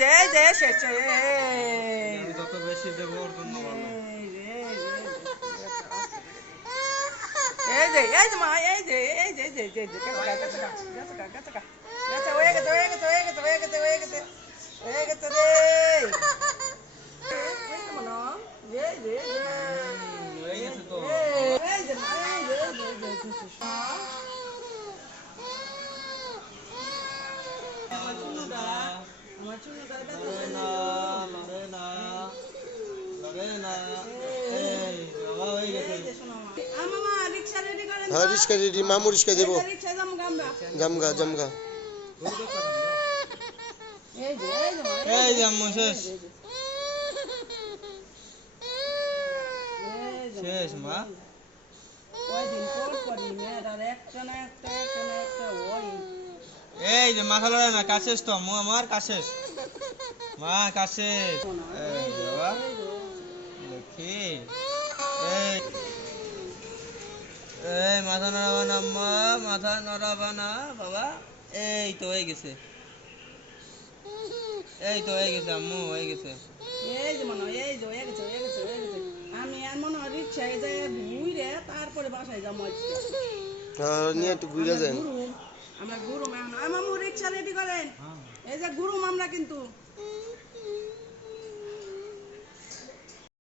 যে এসেছে যত বেশি দেবো ওর জন্য ভালো। এই যে মা এই যে গেছে হয়ে গেছে রে মনো হয়ে গেছে তো। এই যে মা আমার চুলটা লড়ে না, লড়ে না, লড়ে না। এই বাবা হয়ে গেছে। মামা রিকশা রেডি করেন হ্যাঁ রিক্সা রেডি, মামু রিক্সা দেবো। রিকশা যাবো আমরা জামগা এই যে এই যে আম্মু শেষ। শেষ মা। কয়দিন পর পরই মেয়েটার একটা না একটা ওই এই যে মাথা লড়ে না, কাজ শেষ তো আম্মু, আমার কাজ শেষ। মা কাজ শেষ। এই বাবা দেখি। এই এই মাথা নড়াবা না আম্মা, মাথা নড়াবা না বাবা। এই তো হয়ে গেছে, এই তো হয়ে গেছে আম্মু, হয়ে গেছে। এই যে মনে হয় এই যে হয়ে গেছে আমি আর মনে হয় রিক্সায় যাই ঘুরে তারপরে বাসায় যাবো আজকে নিয়ে একটু ঘুরে যায়। আমরা গুরুম এখন মামু রিক্সা রেডি করেন এই যে গুরুম আমরা কিন্তু